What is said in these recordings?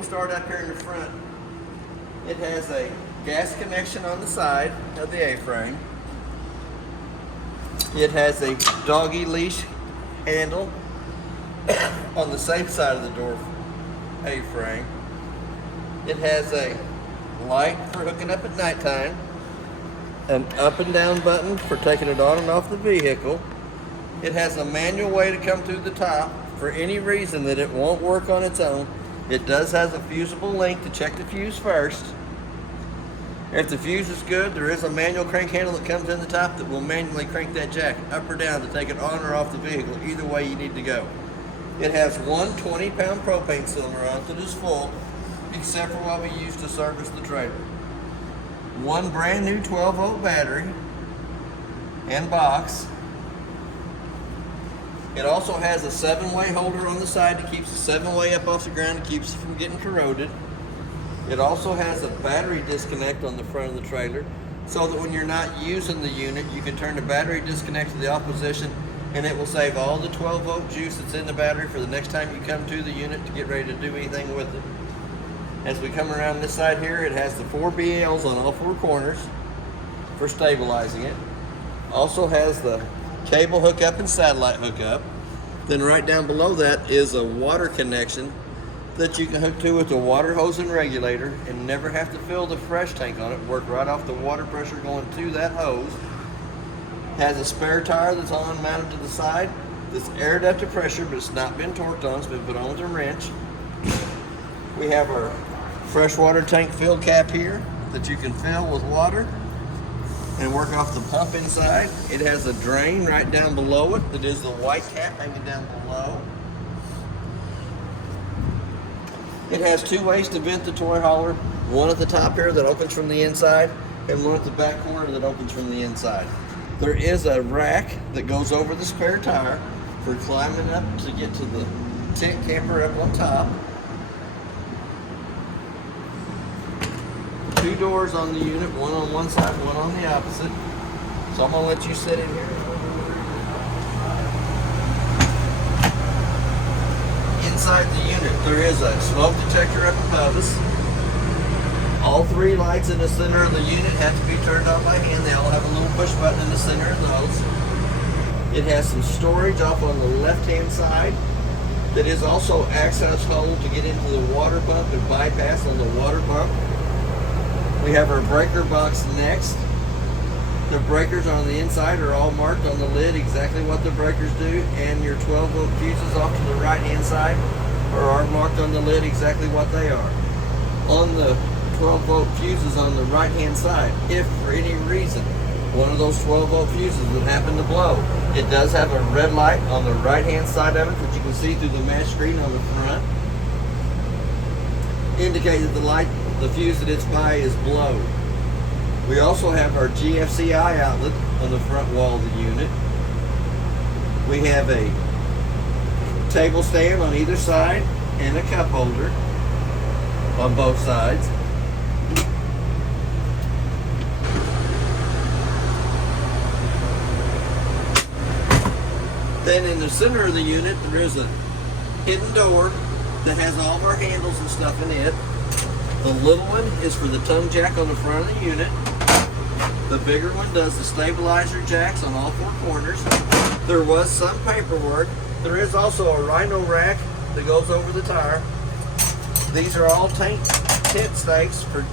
We'll start up here in the front. It has a gas connection on the side of the A-frame. It has a doggy leash handle on the same side of the door A-frame. It has a light for hooking up at nighttime, an up and down button for taking it on and off the vehicle. It has a manual way to come through the top. For any reason that it won't work on its own, it does have a fusible link to check the fuse first. If the fuse is good, there is a manual crank handle that comes in the top that will manually crank that jack up or down to take it on or off the vehicle, either way you need to go. It has one 20-pound propane cylinder on it that is full, except for what we use to service the trailer. One brand new 12-volt battery and box. It also has a 7-way holder on the side that keeps the 7-way up off the ground and keeps it from getting corroded. It also has a battery disconnect on the front of the trailer so that when you're not using the unit, you can turn the battery disconnect to the off position and it will save all the 12-volt juice that's in the battery for the next time you come to the unit to get ready to do anything with it. As we come around this side here, it has the 4 BLs on all 4 corners for stabilizing it. Also has the cable hookup and satellite hookup. Then right down below that is a water connection that you can hook to with a water hose and regulator and never have to fill the fresh tank on it. Work right off the water pressure going to that hose. Has a spare tire that's on mounted to the side that's aired up to pressure, but it's not been torqued on, it's been put on with a wrench. We have our freshwater tank fill cap here that you can fill with water and work off the pump inside. It has a drain right down below it that is the white cap hanging down below. It has 2 ways to vent the toy hauler, one at the top here that opens from the inside and one at the back corner that opens from the inside. There is a rack that goes over the spare tire for climbing up to get to the tent camper up on top. 2 doors on the unit, one on one side, one on the opposite. So I'm gonna let you sit in here. Inside the unit, there is a smoke detector up above us. All 3 lights in the center of the unit have to be turned on by hand. They all have a little push button in the center of those. It has some storage off on the left-hand side that is also access hole to get into the water pump and bypass on the water pump. We have our breaker box next. The breakers on the inside are all marked on the lid exactly what the breakers do, and your 12-volt fuses off to the right-hand side are marked on the lid exactly what they are. On the 12-volt fuses on the right-hand side, if for any reason one of those 12-volt fuses would happen to blow, it does have a red light on the right-hand side of it that you can see through the mesh screen on the front, indicating the fuse that it's by is blown. We also have our GFCI outlet on the front wall of the unit. We have a table stand on either side and a cup holder on both sides. Then in the center of the unit there is a hidden door that has all of our handles and stuff in it. The little one is for the tongue jack on the front of the unit. The bigger one does the stabilizer jacks on all 4 corners. There was some paperwork. There is also a rhino rack that goes over the tire. These are all tent stakes for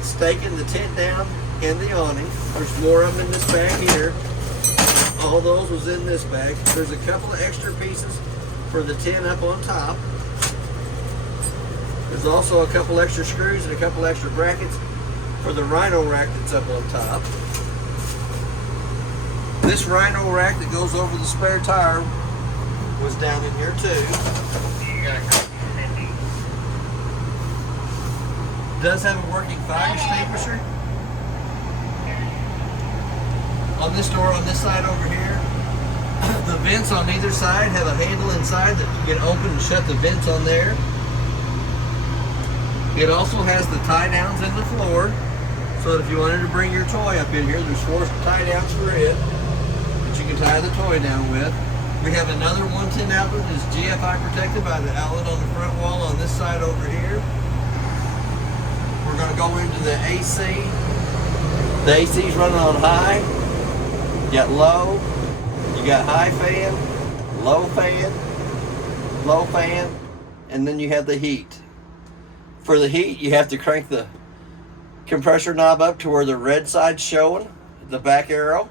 staking the tent down in the awning. There's more of them in this bag here. All those was in this bag. There's a couple of extra pieces for the tent up on top. There's also a couple extra screws and a couple extra brackets for the rhino rack that's up on top. This rhino rack that goes over the spare tire was down in here too. Does have a working fire extinguisher. On this door on this side over here, the vents on either side have a handle inside that you can open and shut the vents on there. It also has the tie downs in the floor, so that if you wanted to bring your toy up in here, there's 4 tie downs for it that you can tie the toy down with. We have another 110 outlet that's GFI protected by the outlet on the front wall on this side over here. We're going to go into the AC. The AC is running on high. You got low. You got high fan, low fan, and then you have the heat. For the heat, you have to crank the compressor knob up to where the red side's showing, the back arrow.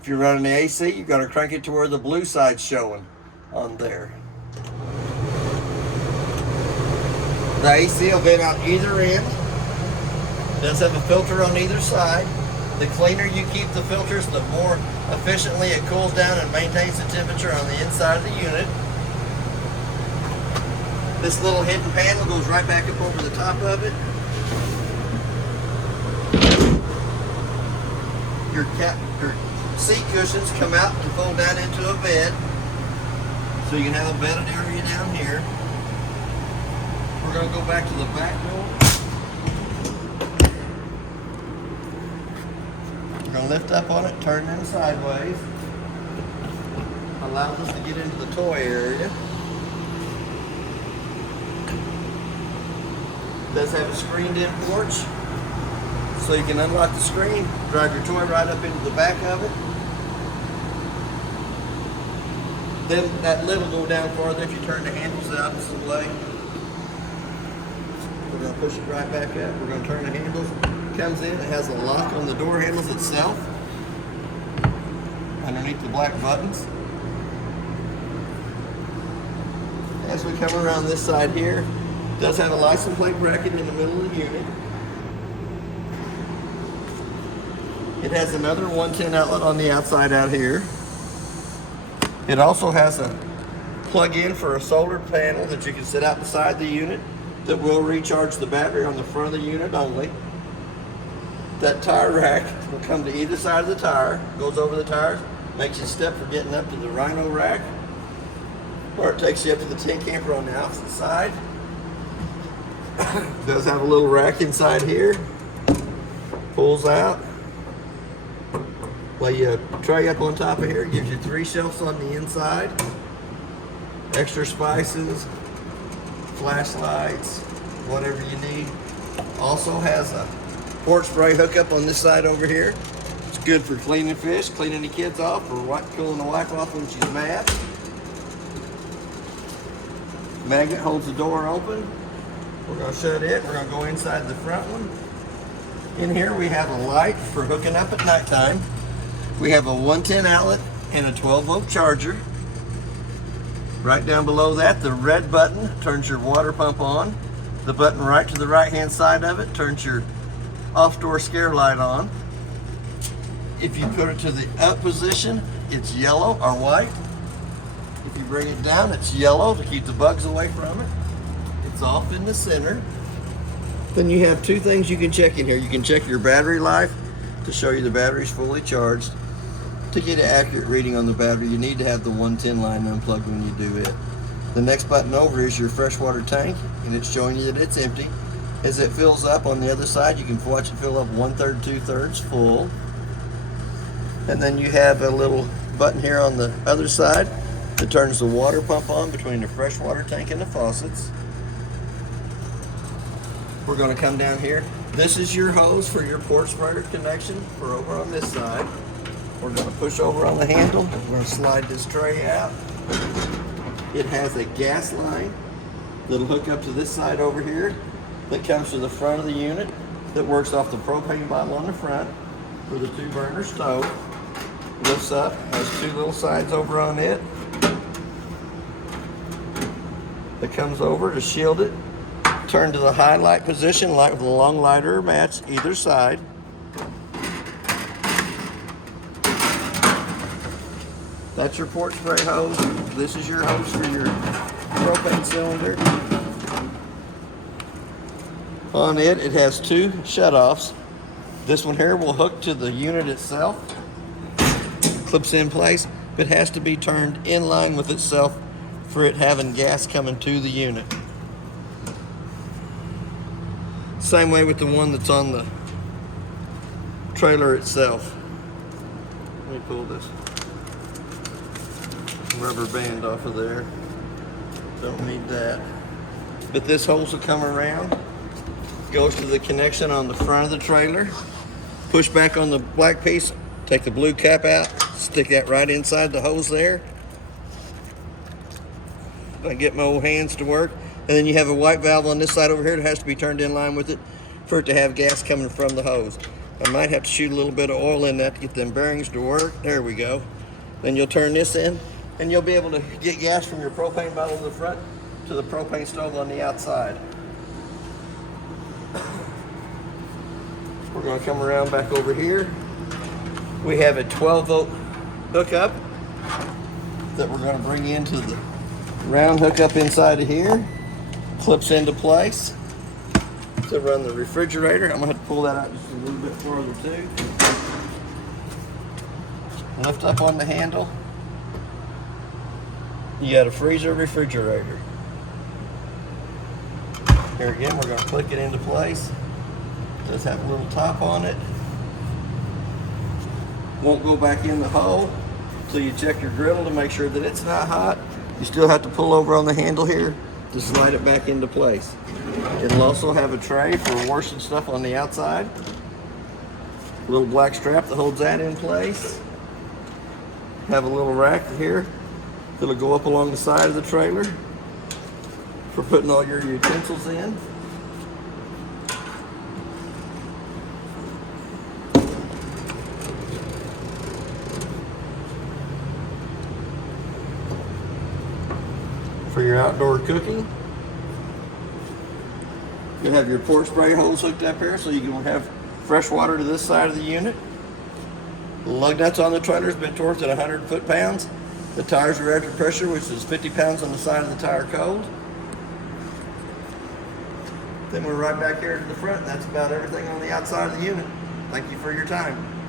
If you're running the AC, you've got to crank it to where the blue side's showing on there. The AC will vent out either end. It does have a filter on either side. The cleaner you keep the filters, the more efficiently it cools down and maintains the temperature on the inside of the unit. This little hidden panel goes right back up over the top of it. Your seat cushions come out and fold down into a bed. So you can have a bedded area down here. We're going to go back to the back door. We're going to lift up on it, turn them sideways. Allows us to get into the toy area. It does have a screened-in porch, so you can unlock the screen, drive your toy right up into the back of it. Then that lid will go down farther if you turn the handles the opposite way. We're going to push it right back up. We're going to turn the handles. It comes in, it has a lock on the door handles itself, underneath the black buttons. As we come around this side here, it does have a license plate bracket in the middle of the unit. It has another 110 outlet on the outside out here. It also has a plug-in for a solar panel that you can sit out beside the unit that will recharge the battery on the front of the unit only. That tire rack will come to either side of the tire, goes over the tires, makes you step for getting up to the Rhino rack, or it takes you up to the tin camper on the opposite side. It does have a little rack inside here, pulls out. Lay your tray up on top of here, gives you 3 shelves on the inside, extra spices, flashlights, whatever you need. Also has a porch spray hookup on this side over here. It's good for cleaning fish, cleaning the kids off, or cooling the wife off when she's mad. Magnet holds the door open. We're going to shut it. We're going to go inside the front one. In here we have a light for hooking up at nighttime. We have a 110 outlet and a 12-volt charger. Right down below that, the red button turns your water pump on. The button right to the right-hand side of it turns your off-door scare light on. If you put it to the up position, it's yellow or white. If you bring it down, it's yellow to keep the bugs away from it. It's off in the center. Then you have 2 things you can check in here. You can check your battery life to show you the battery's fully charged. To get an accurate reading on the battery, you need to have the 110 line unplugged when you do it. The next button over is your freshwater tank, and it's showing you that it's empty. As it fills up on the other side, you can watch it fill up 1/3, 2/3 full. And then you have a little button here on the other side that turns the water pump on between the freshwater tank and the faucets. We're going to come down here. This is your hose for your porch sprayer connection for over on this side. We're going to push over on the handle. We're going to slide this tray out. It has a gas line that'll hook up to this side over here that comes to the front of the unit that works off the propane bottle on the front for the 2-burner stove. Lifts up, has 2 little sides over on it that comes over to shield it. Turn to the highlight position, light with a long lighter or match either side. That's your porch spray hose. This is your hose for your propane cylinder. On it, it has 2 shutoffs. This one here will hook to the unit itself. Clips in place, but has to be turned in line with itself for it having gas coming to the unit. Same way with the one that's on the trailer itself. Let me pull this. rubber band off of there. Don't need that. But this hose will come around, goes to the connection on the front of the trailer, push back on the black piece, take the blue cap out, stick that right inside the hose there. I get my old hands to work. And then you have a white valve on this side over here that has to be turned in line with it for it to have gas coming from the hose. I might have to shoot a little bit of oil in that to get them bearings to work. There we go. Then you'll turn this in and you'll be able to get gas from your propane bottle in the front to the propane stove on the outside. We're going to come around back over here. We have a 12-volt hookup that we're going to bring into the round hookup inside of here. Clips into place to run the refrigerator. I'm going to have to pull that out just a little bit further too. Lift up on the handle. You got a freezer refrigerator. Here again, we're going to click it into place. It does have a little top on it. Won't go back in the hole until you check your griddle to make sure that it's not hot. You still have to pull over on the handle here to slide it back into place. It'll also have a tray for washing stuff on the outside. A little black strap that holds that in place. Have a little rack here that'll go up along the side of the trailer for putting all your utensils in. For your outdoor cooking. You'll have your port spray hose hooked up here so you can have fresh water to this side of the unit. The lug nuts on the trailer has been torqued at 100 foot-pounds. The tires are air to pressure, which is 50 pounds on the side of the tire cold. Then we're right back here to the front. That's about everything on the outside of the unit. Thank you for your time.